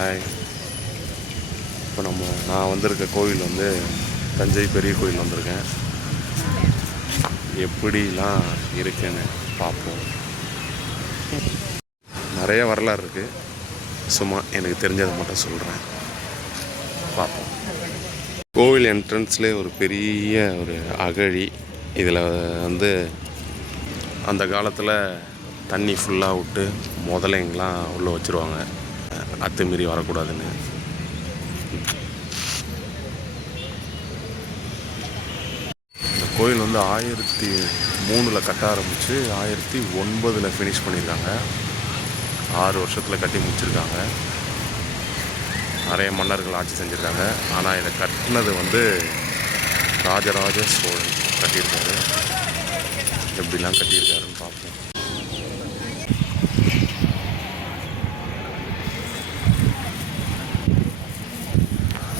Hi. இப்போ நான் வந்திருக்க கோவில் வந்து தஞ்சை பெரிய கோவில் வந்திருக்கேன். எப்படிலாம் இருக்குன்னு பார்ப்போம். நிறைய வரலாறு இருக்குது. சும்மா எனக்கு தெரிஞ்சதை மட்டும் சொல்கிறேன், பார்ப்போம். கோவில் என்ட்ரன்ஸ்லேயே ஒரு பெரிய ஒரு அகழி. இதில் வந்து அந்த காலத்தில் தண்ணி ஃபுல்லாக விட்டு முதலைங்களாம் உள்ளே வச்சுருவாங்க, அத்துமீறி வரக்கூடாதுன்னு. இந்த கோயில் வந்து 1003 கட்ட ஆரம்பித்து 1009 ஃபினிஷ் பண்ணியிருக்காங்க. 6 வருஷத்தில் கட்டி முடிச்சிருக்காங்க. நிறைய மன்னர்கள் ஆட்சி செஞ்சுருக்காங்க. ஆனால் இதை கட்டினது வந்து ராஜராஜ சோழன் கட்டியிருக்காரு. எப்படிலாம் கட்டியிருக்காருன்னு பார்ப்போம்.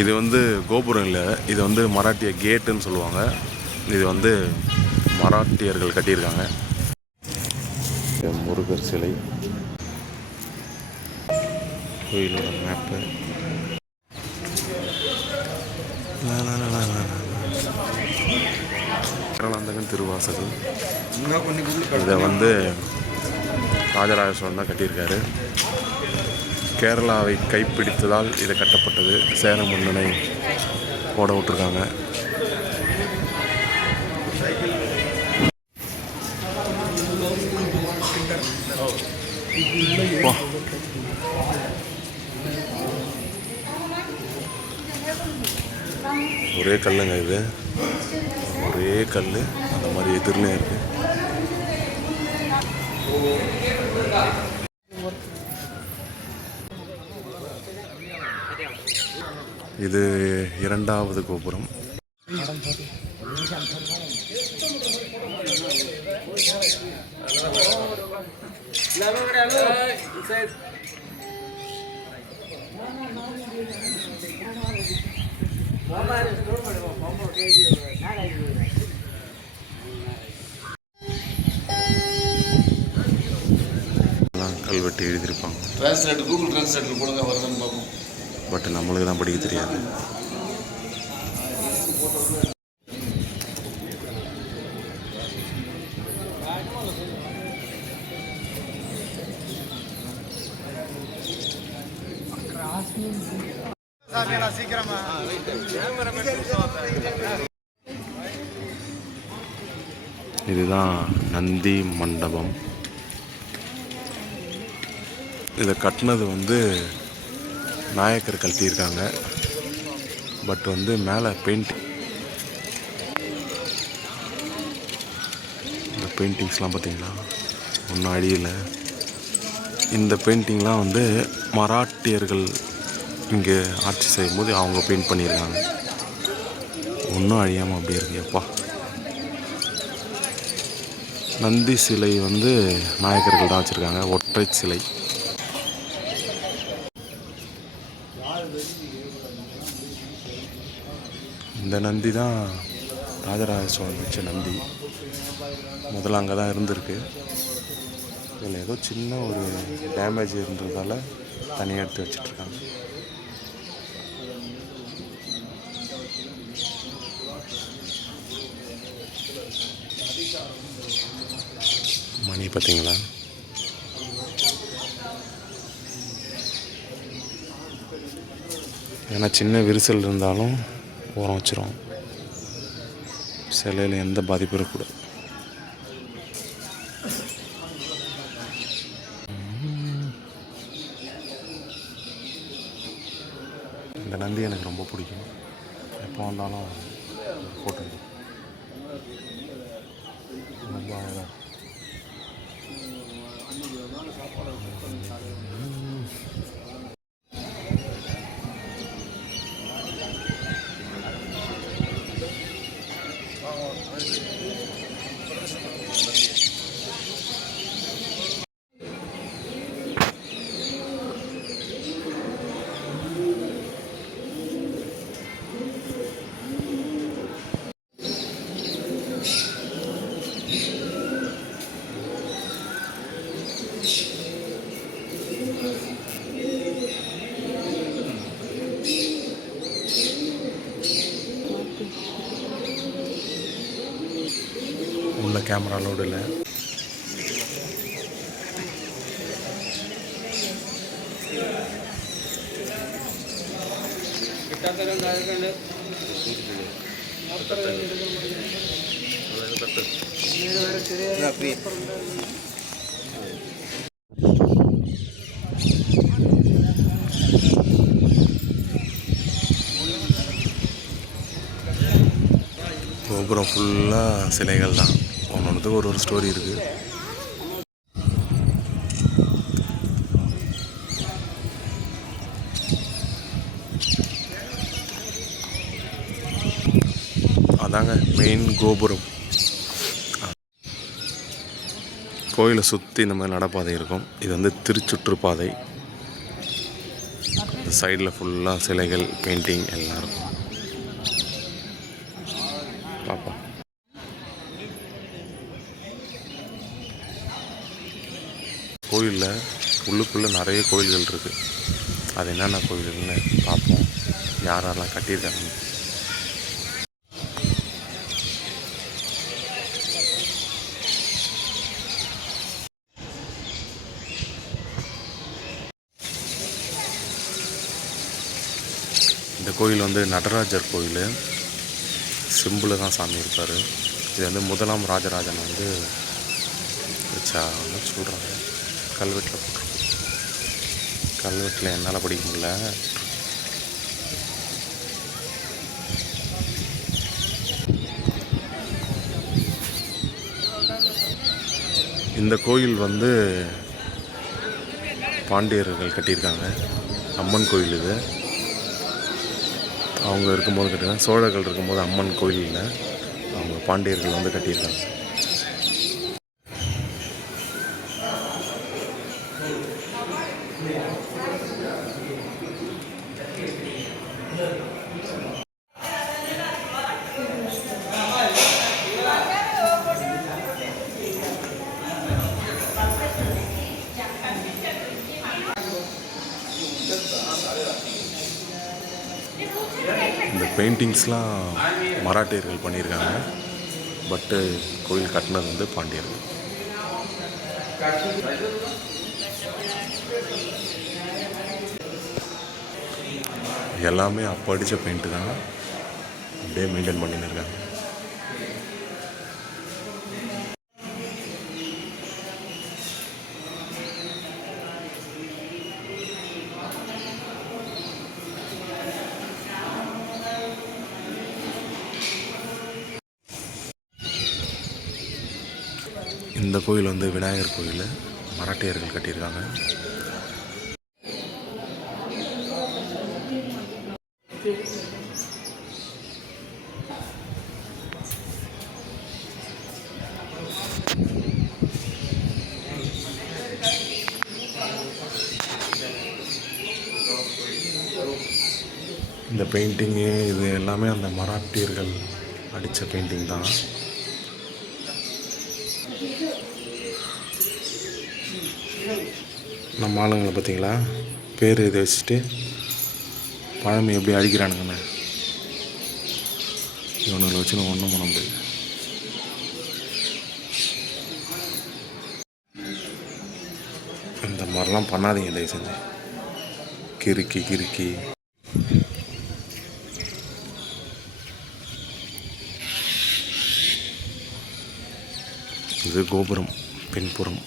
இது வந்து கோபுரம் இல்லை, இது வந்து மராட்டிய கேட்டுன்னு சொல்லுவாங்க. இது வந்து மராட்டியர்கள் கட்டியிருக்காங்க. முருகர் சிலை, கோயிலோட மேப்பு. கேரளாந்தகன் திருவாசகம். இதை வந்து ராஜராஜ சோழன் தான் கட்டியிருக்காரு. கேரளாவை கைப்பிடித்ததால் இது கட்டப்பட்டது. சேர மன்னனை ஓட விட்டுருக்காங்க. ஒரே கல்லுங்க, இது ஒரே கல், அந்த மாதிரி எதிர்னே இருக்கு. இது 2வது கோபுரம். கல்வெட்டு எழுதியிருப்பாங்க. கூகுள் டிரான்ஸ்லேட்டர் போடுங்க, வருதுன்னு பார்ப்போம். பட் நம்மளுக்கு தான் படிக்க தெரியாது. இதுதான் நந்தி மண்டபம். இதை கட்டினது வந்து நாயக்கர் கட்டியிருக்காங்க. பட் வந்து மேலே இந்த பெயிண்டிங்ஸ்லாம் பார்த்தீங்களா ஒன்றும் அழியல. இந்த பெயிண்டிங்லாம் வந்து மராட்டியர்கள் இங்கே ஆட்சி செய்யும் போது அவங்க பெயிண்ட் பண்ணியிருக்காங்க. ஒன்றும் அழியாமல் அப்படியே இருக்கு. எப்பா, நந்தி சிலை வந்து நாயக்கர்கள் தான் வச்சுருக்காங்க, ஒற்றை சிலை. இந்த நந்தி தான் ராஜராஜ சோழன் வச்ச நந்தி. முதல்ல அங்கே தான் இருந்திருக்கு. இதில் ஏதோ சின்ன ஒரு டேமேஜ் இருந்ததால் தனியாக எடுத்து வச்சிட்ருக்காங்க. மணி பார்த்தீங்களா? ஏன்னா சின்ன விரிசல் இருந்தாலும் ஓரம் வச்சிரும். சிலையில் எந்த பாதிப்பும் இருக்கக்கூடாது. இந்த நந்தி எனக்கு ரொம்ப பிடிக்கும். எப்போ வந்தாலும் ஃபோட்டோ எடுக்கும். ரொம்ப அழகாக. கேமரா லோடு இல்லை. கோபுரம் ஃபுல்லாக சிலைகள் தான். ஒன்றுத்துக்கு ஒரு ஸ்டோரி இருக்குது. அதாங்க மெயின் கோபுரம். கோயிலை சுற்றி இந்த மாதிரி நடப்பாதை இருக்கும். இது வந்து திருச்சுற்றுப்பாதை. சைடில் ஃபுல்லாக சிலைகள், பெயிண்டிங் எல்லாம் இருக்கும். பார்ப்போம். கோயிலில் உள்ளுக்குள்ளே நிறைய கோயில்கள் இருக்குது. அது என்னென்ன கோயில்கள்னு பார்ப்போம். யாரெல்லாம் கட்டியிருக்காங்க. இந்த கோயில் வந்து நடராஜர் கோயில். சிம்பிள் தான் சாமி இருப்பார். இது வந்து முதலாம் ராஜராஜன் வந்து வச்சா சொல்கிறாங்க. கல்வெட்டில் போட்டிருக்கு. கல்வெட்டில் என்னால் படிக்க முடியல. இந்த கோயில் வந்து பாண்டியர்கள் கட்டியிருக்காங்க. அம்மன் கோயில் இது. அவங்க இருக்கும்போது கட்டியிருக்காங்க. சோழர்கள் இருக்கும்போது அம்மன் கோயிலில் அவங்க பாண்டியர்கள் வந்து கட்டியிருக்காங்க. இந்த பெயிண்டிங்ஸ்லாம் மராட்டியர்கள் பண்ணியிருக்காங்க. பட்டு கோயில் கட்டினது வந்து பாண்டியர்கள். எல்லாமே அப்போ அடித்த பெயிண்ட்டு தான் அப்படியே மெயின்டைன் பண்ணின்னு இருக்காங்க. இந்த கோயில் வந்து விநாயகர் கோயில். மராட்டியர்கள் கட்டியிருக்காங்க. இந்த பெயிண்டிங்கு இது எல்லாமே அந்த மராட்டியர்கள் அடித்த பெயிண்டிங் தான். நம்ம ஆளுங்களை பார்த்தீங்களா, பேர் இதை வச்சுட்டு பழமை எப்படி அடிக்கிறானுங்கண்ணே. இவனுங்களை வச்சு நம்ம ஒன்றும் பண்ண முடியாது. இந்த மாதிரிலாம் பண்ணாதீங்க தயவு செஞ்சு. கிறுக்கி இது கோபுரம் பின்புறம்.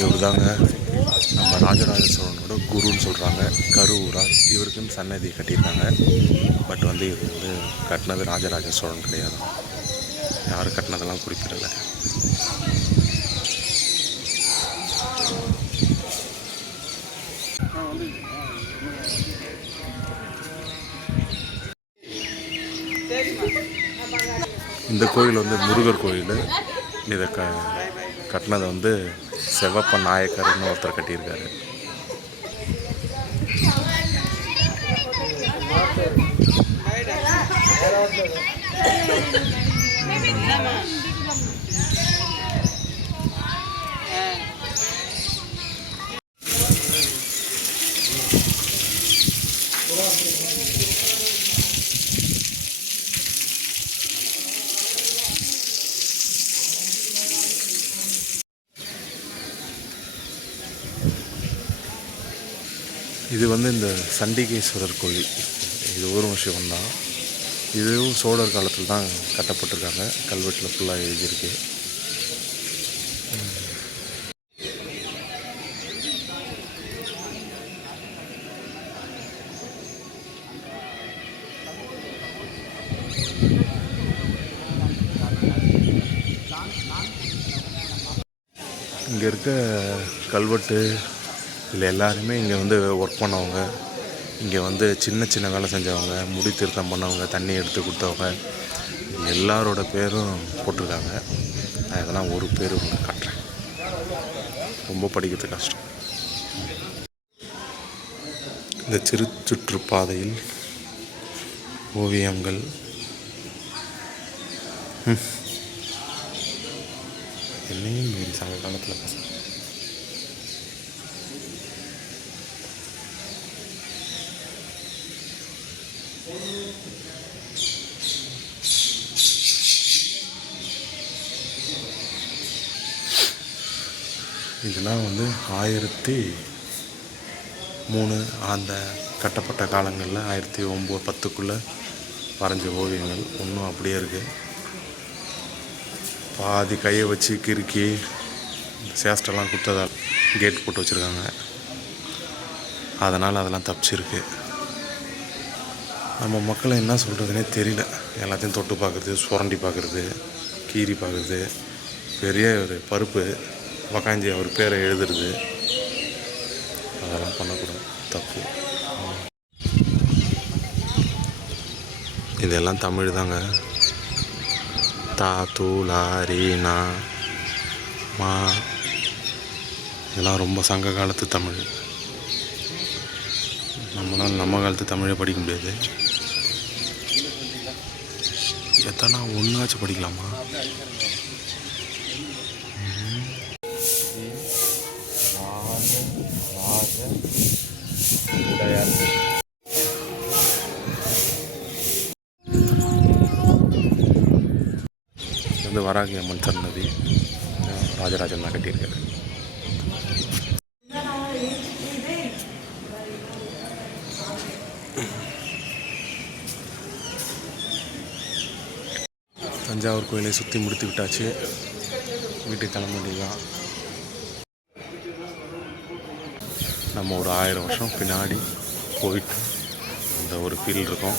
இவர் தாங்க நம்ம ராஜராஜ சோழனோட குருன்னு சொல்கிறாங்க. கருவூரார். இவருக்குன்னு சன்னதி கட்டியிருக்காங்க. பட் வந்து இது வந்து கட்டினது ராஜராஜ சோழன் கிடையாது. யார் கட்டினதெல்லாம் குறிப்பிடலை. இந்த கோயில் வந்து முருகர் கோயில். இதை கட்டினதை வந்து செவப்ப நாயக்கர்னு ஒருத்தர் கட்டியிருக்காரு. இது வந்து இந்த சண்டிகேஸ்வரர் கோயில். இது ஊரும் சிவன் தான். இதுவும் சோழர் காலத்தில் தான் கட்டப்பட்டிருக்காங்க. கல்வெட்டில் ஃபுல்லாக எழுதியிருக்கு. இங்கே இருக்க கல்வெட்டு இதில் எல்லாருமே இங்கே வந்து ஒர்க் பண்ணவங்க, இங்கே வந்து சின்ன சின்ன வேலை செஞ்சவங்க, முடி திருத்தம் பண்ணவங்க, தண்ணி எடுத்து கொடுத்தவங்க, எல்லாரோட பேரும் போட்டிருக்காங்க. நான் இதெல்லாம் ஒரு பேர் உங்களுக்கு காட்டுறேன். ரொம்ப படிக்கிறது கஷ்டம். இந்த சிறுசுற்றுப்பாதையில் ஓவியங்கள், என்னையும் மீறி சங்க காலத்தில் பசங்க இதெல்லாம் வந்து 1003 அந்த கட்டப்பட்ட காலங்களில் 1910க்குள்ளே வரைஞ்ச ஓவியங்கள் இன்னும் அப்படியே இருக்குது. பாதி கையை வச்சு கிறுக்கி சேஸ்டெல்லாம் குத்ததால் கேட் போட்டு வச்சுருக்காங்க. அதனால் அதெல்லாம் தப்பிச்சிருக்கு. நம்ம மக்களை என்ன சொல்கிறதுனே தெரியல. எல்லாத்தையும் தொட்டு பார்க்குறது, சுரண்டி பார்க்குறது, கீறி பார்க்குறது, பெரிய ஒரு பருப்பு உக்காஞ்சி அவர் பேரை எழுதுறது, அதெல்லாம் பண்ணக்கூடாது, தப்பு. இதெல்லாம் தமிழ் தாங்க. தா தூ லா ரீ நா மா, இதெல்லாம் ரொம்ப சங்க காலத்து தமிழ். நம்மளால் நம்ம காலத்து தமிழே படிக்க முடியாது. எத்தனை ஒன்றாச்சும் படிக்கலாமா? வந்து வராகி அம்மன் சன்னதி ராஜராஜன் தான் கட்டியிருக்காரு. தஞ்சாவூர் கோயிலை சுற்றி முடித்து விட்டாச்சு. வீட்டுக்கு கிளம்ப வேண்டியதுதான். நம்ம ஒரு 1000 வருஷம் பின்னாடி போயிட்டு அந்த ஒரு ஃபீல் இருக்கும்.